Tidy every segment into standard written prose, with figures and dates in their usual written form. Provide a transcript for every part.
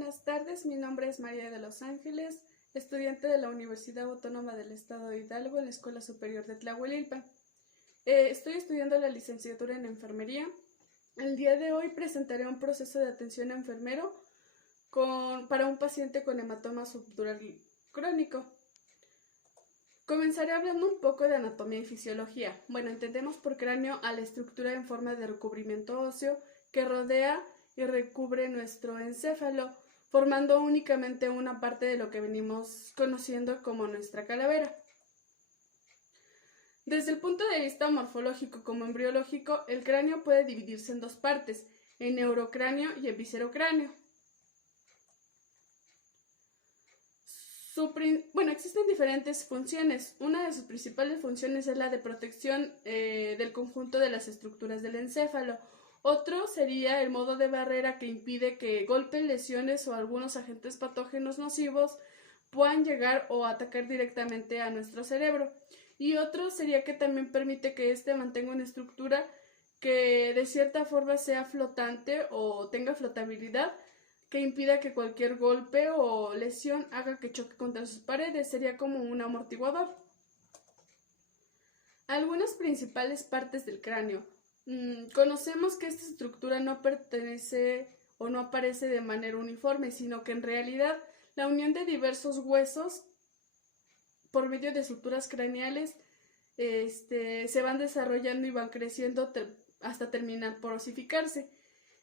buenas tardes. Mi nombre es María de los Ángeles, estudiante de la Universidad Autónoma del Estado de Hidalgo en la Escuela Superior de Tlahuelilpan. Estoy estudiando la licenciatura en enfermería. El día de hoy presentaré un proceso de atención a enfermero para un paciente con hematoma subdural crónico. Comenzaré hablando un poco de anatomía y fisiología. Bueno, entendemos por cráneo a la estructura en forma de recubrimiento óseo que rodea y recubre nuestro encéfalo, formando únicamente una parte de lo que venimos conociendo como nuestra calavera. Desde el punto de vista morfológico como embriológico, el cráneo puede dividirse en dos partes, en neurocráneo y en viscerocráneo. Existen diferentes funciones. Una de sus principales funciones es la de protección del conjunto de las estructuras del encéfalo. Otro sería el modo de barrera que impide que golpes, lesiones o algunos agentes patógenos nocivos puedan llegar o atacar directamente a nuestro cerebro. Y otro sería que también permite que éste mantenga una estructura que de cierta forma sea flotante o tenga flotabilidad, que impida que cualquier golpe o lesión haga que choque contra sus paredes. Sería como un amortiguador. Algunas principales partes del cráneo. Conocemos que esta estructura no pertenece o no aparece de manera uniforme, sino que en realidad la unión de diversos huesos por medio de suturas craneales se van desarrollando y van creciendo hasta terminar por osificarse.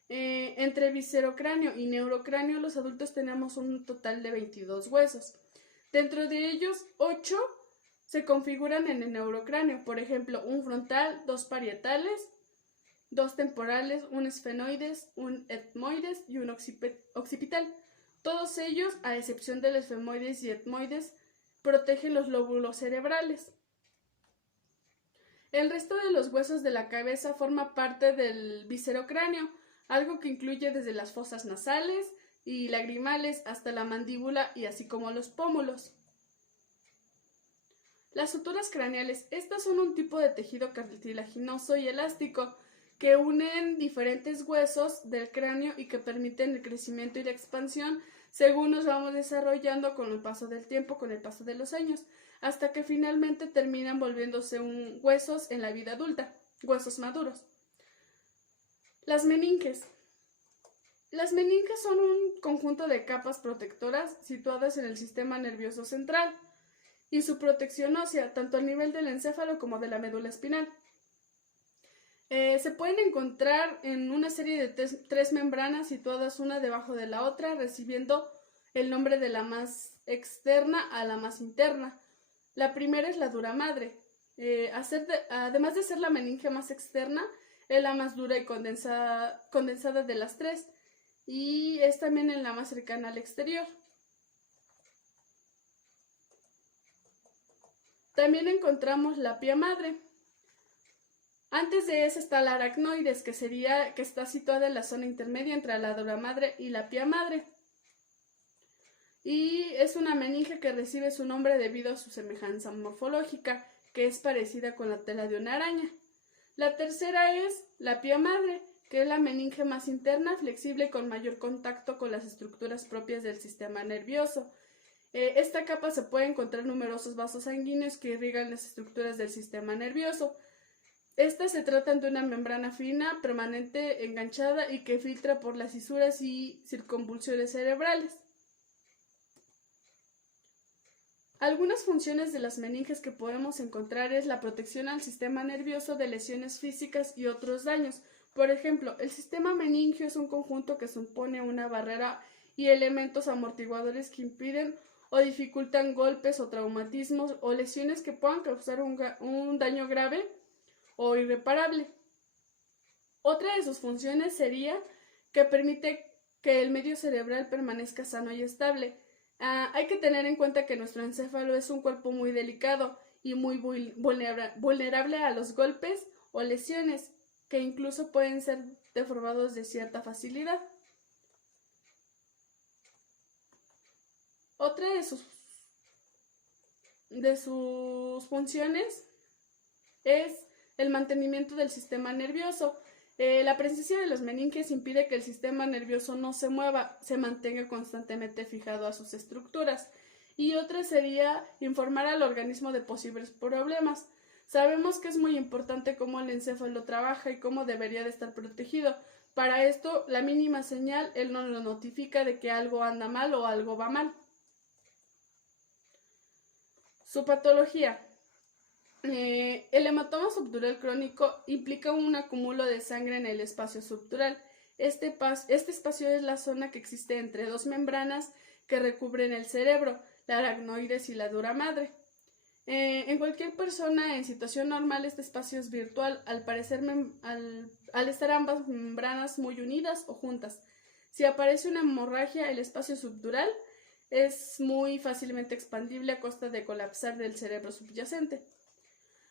Entre viscerocráneo y neurocráneo los adultos tenemos un total de 22 huesos. Dentro de ellos, 8 se configuran en el neurocráneo, por ejemplo, un frontal, 2 parietales, 2 temporales, un esfenoides, un etmoides y un occipital. Todos ellos, a excepción del esfenoides y etmoides, protegen los lóbulos cerebrales. El resto de los huesos de la cabeza forma parte del viscerocráneo, algo que incluye desde las fosas nasales y lagrimales hasta la mandíbula y así como los pómulos. Las suturas craneales, estas son un tipo de tejido cartilaginoso y elástico que unen diferentes huesos del cráneo y que permiten el crecimiento y la expansión según nos vamos desarrollando con el paso del tiempo, con el paso de los años, hasta que finalmente terminan volviéndose huesos en la vida adulta, huesos maduros. Las meninges. Las meninges son un conjunto de capas protectoras situadas en el sistema nervioso central y su protección ósea, tanto a nivel del encéfalo como de la médula espinal. Se pueden encontrar en una serie de 3 membranas situadas una debajo de la otra, recibiendo el nombre de la más externa a la más interna. La primera es la dura madre. Además de ser la meninge más externa, es la más dura y condensada de las 3, y es también la más cercana al exterior. También encontramos la pía madre. Antes de esa está la aracnoides, que está situada en la zona intermedia entre la dura madre y la pía madre. Y es una meninge que recibe su nombre debido a su semejanza morfológica, que es parecida con la tela de una araña. La tercera es la pía madre, que es la meninge más interna, flexible y con mayor contacto con las estructuras propias del sistema nervioso. Esta capa se puede encontrar en numerosos vasos sanguíneos que irrigan las estructuras del sistema nervioso. Estas se tratan de una membrana fina, permanente, enganchada y que filtra por las fisuras y circunvoluciones cerebrales. Algunas funciones de las meninges que podemos encontrar es la protección al sistema nervioso de lesiones físicas y otros daños. Por ejemplo, el sistema meningio es un conjunto que supone una barrera y elementos amortiguadores que impiden o dificultan golpes o traumatismos o lesiones que puedan causar un daño grave o irreparable. Otra de sus funciones sería que permite que el medio cerebral permanezca sano y estable. Hay que tener en cuenta que nuestro encéfalo es un cuerpo muy delicado y muy vulnerable a los golpes o lesiones, que incluso pueden ser deformados de cierta facilidad. Otra de sus funciones es el mantenimiento del sistema nervioso. La presencia de los meninges impide que el sistema nervioso no se mueva, se mantenga constantemente fijado a sus estructuras. Y otra sería informar al organismo de posibles problemas. Sabemos que es muy importante cómo el encéfalo trabaja y cómo debería de estar protegido. Para esto, la mínima señal, él nos lo notifica de que algo anda mal o algo va mal. Su patología. El hematoma subdural crónico implica un acúmulo de sangre en el espacio subdural. Este espacio es la zona que existe entre dos membranas que recubren el cerebro, la aracnoides y la dura madre. En cualquier persona en situación normal este espacio es virtual, al estar ambas membranas muy unidas o juntas. Si aparece una hemorragia, el espacio subdural es muy fácilmente expandible a costa de colapsar del cerebro subyacente.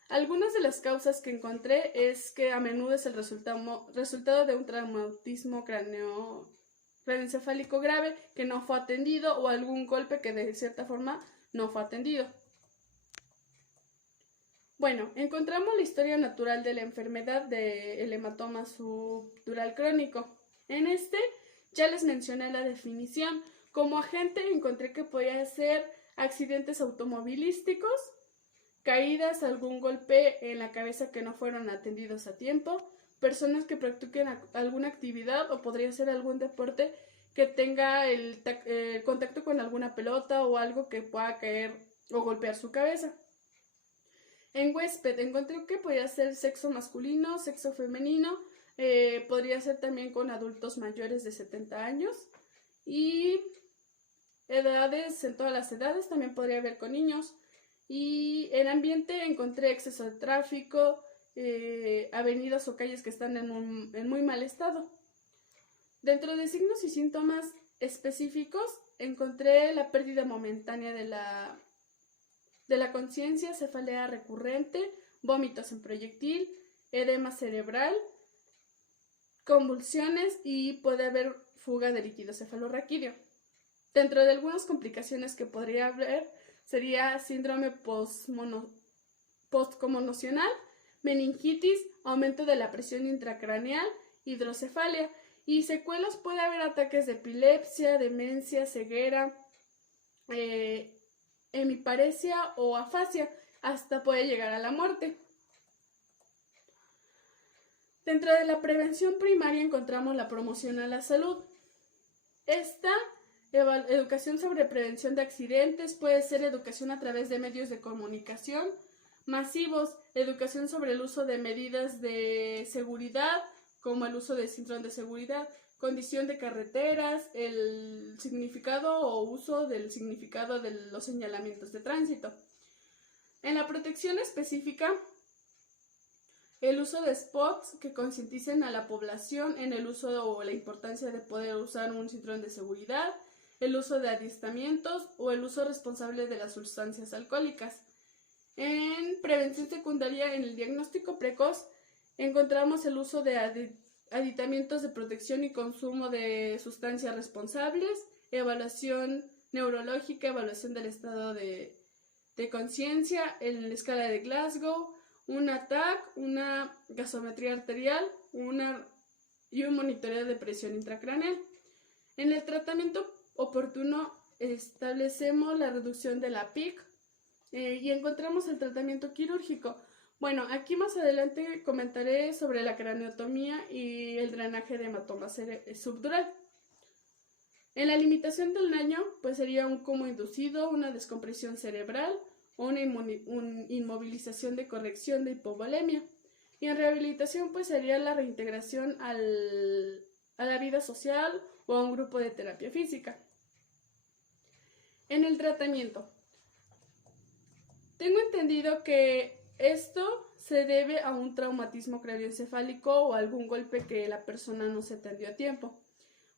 Algunas de las causas que encontré es que a menudo es el resultado de un traumatismo craneoencefálico grave que no fue atendido o algún golpe que de cierta forma no fue atendido. Bueno, encontramos la historia natural de la enfermedad del hematoma subdural crónico. En ya les mencioné la definición. Como agente encontré que podía ser accidentes automovilísticos, caídas, algún golpe en la cabeza que no fueron atendidos a tiempo, personas que practiquen alguna actividad o podría ser algún deporte que tenga el contacto con alguna pelota o algo que pueda caer o golpear su cabeza. En huésped encontré que podía ser sexo masculino, sexo femenino, podría ser también con adultos mayores de 70 años y edades, en todas las edades, también podría haber con niños. Y en ambiente encontré exceso de tráfico, avenidas o calles que están en muy mal estado. Dentro de signos y síntomas específicos encontré la pérdida momentánea de la conciencia, cefalea recurrente, vómitos en proyectil, edema cerebral, convulsiones y puede haber fuga de líquido cefalorraquídeo. Dentro de algunas complicaciones que podría haber sería síndrome postconmocional, meningitis, aumento de la presión intracraneal, hidrocefalia y secuelas puede haber ataques de epilepsia, demencia, ceguera, hemiparesia o afasia, hasta puede llegar a la muerte. Dentro de la prevención primaria encontramos la promoción a la salud. Esta educación sobre prevención de accidentes puede ser educación a través de medios de comunicación masivos, educación sobre el uso de medidas de seguridad, como el uso de cinturón de seguridad, condición de carreteras, el significado o uso del significado de los señalamientos de tránsito. En la protección específica, el uso de spots que concienticen a la población en el uso o la importancia de poder usar un cinturón de seguridad, el uso de adiestramientos o el uso responsable de las sustancias alcohólicas. En prevención secundaria, en el diagnóstico precoz, encontramos el uso de aditamientos de protección y consumo de sustancias responsables, evaluación neurológica, evaluación del estado de conciencia, en la escala de Glasgow, un TAC, una gasometría arterial y un monitoreo de presión intracraneal. En el tratamiento oportuno establecemos la reducción de la PIC y encontramos el tratamiento quirúrgico. Bueno, aquí más adelante comentaré sobre la craneotomía y el drenaje de hematoma subdural. En la limitación del daño, pues sería un coma inducido, una descompresión cerebral o una inmovilización de corrección de hipovolemia. Y en rehabilitación, pues sería la reintegración a la vida social o a un grupo de terapia física. En el tratamiento, tengo entendido que esto se debe a un traumatismo craneoencefálico o algún golpe que la persona no se atendió a tiempo.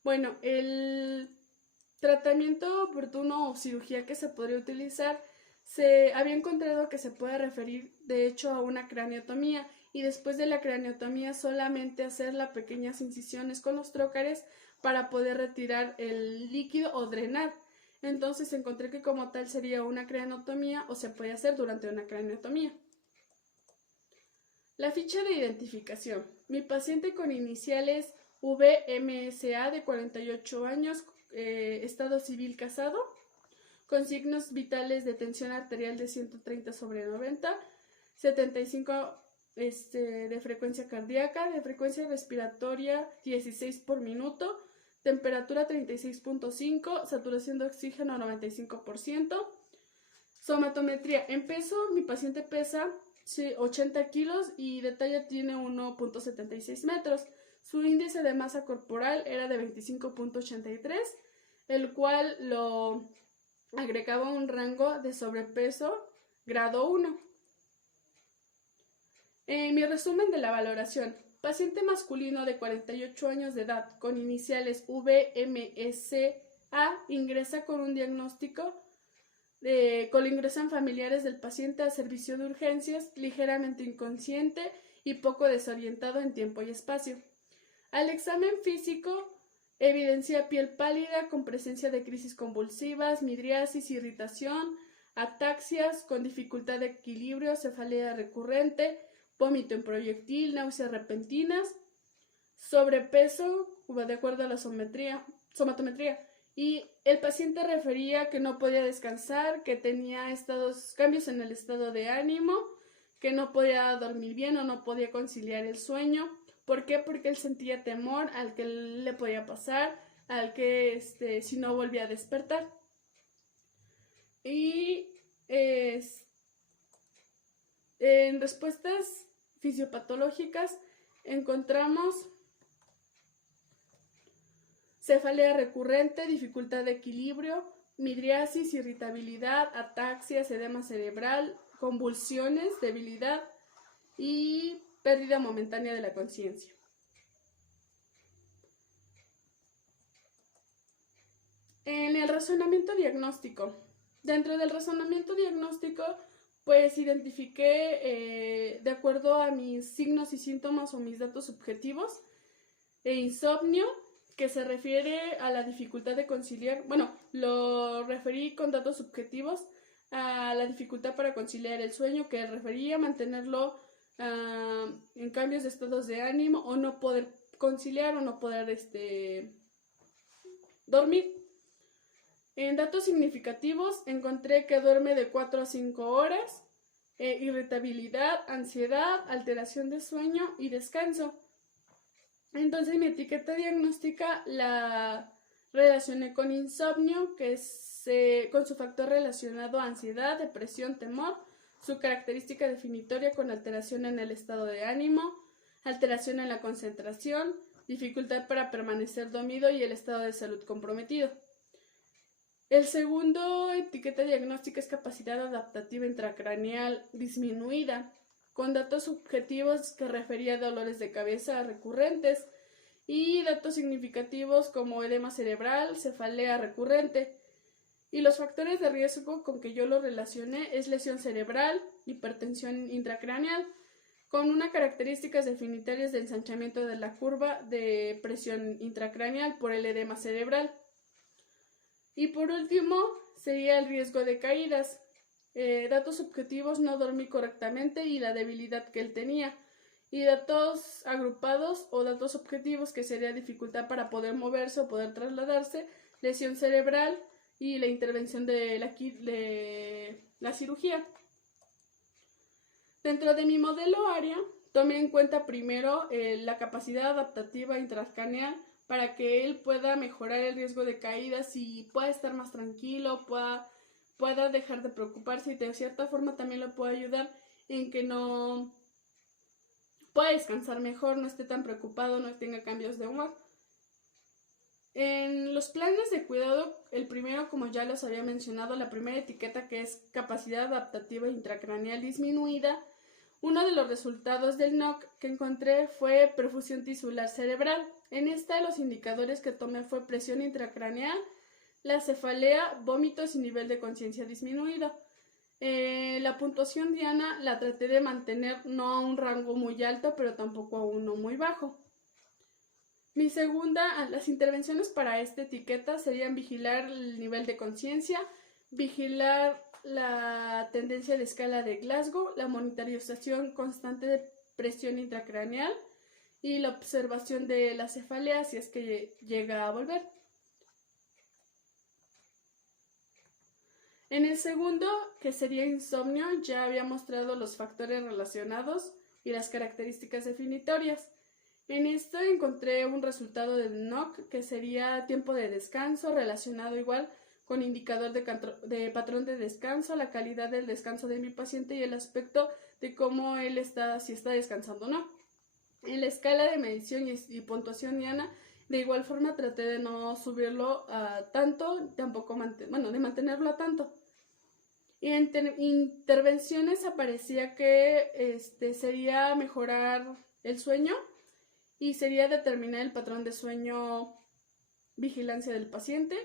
Bueno, el tratamiento oportuno o cirugía que se podría utilizar se había encontrado que se puede referir de hecho a una craneotomía y después de la craneotomía solamente hacer las pequeñas incisiones con los trócares para poder retirar el líquido o drenar. Entonces encontré que como tal sería una craneotomía o se puede hacer durante una craneotomía. La ficha de identificación. Mi paciente con iniciales VMSA de 48 años, estado civil casado, con signos vitales de tensión arterial de 130/90, 75 de frecuencia cardíaca, de frecuencia respiratoria 16 por minuto, temperatura 36.5, saturación de oxígeno 95%. Somatometría. En peso, mi paciente pesa 80 kilos y de talla tiene 1.76 metros. Su índice de masa corporal era de 25.83, el cual lo agregaba un rango de sobrepeso grado 1. Mi resumen de la valoración. Paciente masculino de 48 años de edad con iniciales VMSA ingresa con un diagnóstico ingresan familiares del paciente a servicio de urgencias, ligeramente inconsciente y poco desorientado en tiempo y espacio. Al examen físico evidencia piel pálida con presencia de crisis convulsivas, midriasis, irritación, ataxias con dificultad de equilibrio, cefalea recurrente, vómito en proyectil, náuseas repentinas, sobrepeso de acuerdo a la somatometría. Y el paciente refería que no podía descansar, que tenía cambios en el estado de ánimo, que no podía dormir bien o no podía conciliar el sueño. ¿Por qué? Porque él sentía temor al que le podía pasar, al que si no volvía a despertar. Y en respuestas fisiopatológicas encontramos cefalea recurrente, dificultad de equilibrio, midriasis, irritabilidad, ataxias, edema cerebral, convulsiones, debilidad y pérdida momentánea de la conciencia. En el razonamiento diagnóstico. Dentro del razonamiento diagnóstico, pues identifiqué, de acuerdo a mis signos y síntomas o mis datos subjetivos, insomnio, que se refiere a la dificultad de conciliar, lo referí con datos subjetivos a la dificultad para conciliar el sueño, que refería a mantenerlo en cambios de estados de ánimo o no poder conciliar o no poder dormir. En datos significativos encontré que duerme de 4 a 5 horas, irritabilidad, ansiedad, alteración de sueño y descanso. Entonces mi etiqueta diagnóstica la relacioné con insomnio, que es con su factor relacionado a ansiedad, depresión, temor, su característica definitoria con alteración en el estado de ánimo, alteración en la concentración, dificultad para permanecer dormido y el estado de salud comprometido. El segundo etiqueta diagnóstica es capacidad adaptativa intracraneal disminuida, con datos subjetivos que refería a dolores de cabeza recurrentes y datos significativos como edema cerebral, cefalea recurrente. Y los factores de riesgo con que yo lo relacioné es lesión cerebral, hipertensión intracraneal, con unas características definitorias de ensanchamiento de la curva de presión intracraneal por el edema cerebral. Y por último sería el riesgo de caídas. Datos subjetivos: no dormí correctamente y la debilidad que él tenía. Y datos agrupados o datos objetivos, que sería dificultad para poder moverse o poder trasladarse, lesión cerebral y la intervención de la cirugía. Dentro de mi modelo ARIA tomé en cuenta primero la capacidad adaptativa intracraneal para que él pueda mejorar el riesgo de caídas y pueda estar más tranquilo, pueda dejar de preocuparse y de cierta forma también lo pueda ayudar en que no pueda descansar mejor, no esté tan preocupado, no tenga cambios de humor. En los planes de cuidado, el primero, como ya los había mencionado, la primera etiqueta, que es capacidad adaptativa intracraneal disminuida, uno de los resultados del NOC que encontré fue perfusión tisular cerebral. En esta, los indicadores que tomé fue presión intracraneal, la cefalea, vómitos y nivel de conciencia disminuido. La puntuación diana la traté de mantener no a un rango muy alto, pero tampoco a uno muy bajo. Las intervenciones para esta etiqueta serían vigilar el nivel de conciencia, vigilar la tendencia de escala de Glasgow, la monitorización constante presión intracraneal y la observación de la cefalea si es que llega a volver. En el segundo, que sería insomnio, ya había mostrado los factores relacionados y las características definitorias. En esto encontré un resultado del NOC, que sería tiempo de descanso, relacionado igual con indicador de patrón de descanso, la calidad del descanso de mi paciente y el aspecto de cómo él está, si está descansando o no. En la escala de medición y puntuación diana, de igual forma traté de no subirlo a tanto, tampoco de mantenerlo a tanto. Y en intervenciones aparecía que sería mejorar el sueño y sería determinar el patrón de sueño, vigilancia del paciente,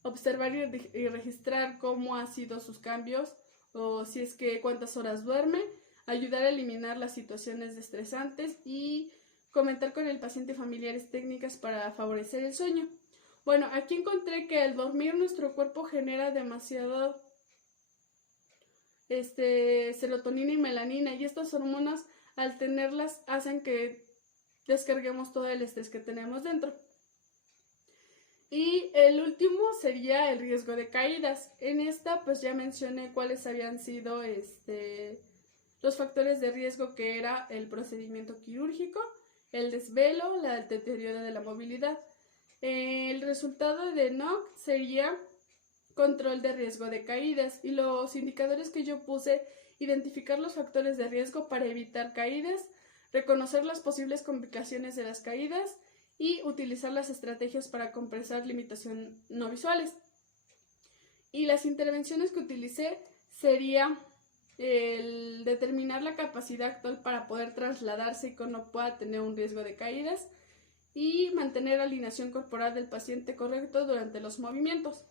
observar y registrar cómo han sido sus cambios o si es que cuántas horas duerme, ayudar a eliminar las situaciones estresantes y comentar con el paciente familiares técnicas para favorecer el sueño. Bueno, aquí encontré que al dormir nuestro cuerpo genera demasiado serotonina y melanina, y estas hormonas, al tenerlas, hacen que descarguemos todo el estrés que tenemos dentro. Y el último sería el riesgo de caídas. En esta pues ya mencioné cuáles habían sido los factores de riesgo, que era el procedimiento quirúrgico, el desvelo, el deterioro de la movilidad. El resultado de NOC sería control de riesgo de caídas, y los indicadores que yo puse: identificar los factores de riesgo para evitar caídas, reconocer las posibles complicaciones de las caídas y utilizar las estrategias para compensar limitaciones no visuales. Y las intervenciones que utilicé sería el determinar la capacidad actual para poder trasladarse y que no pueda tener un riesgo de caídas, y mantener la alineación corporal del paciente correcto durante los movimientos.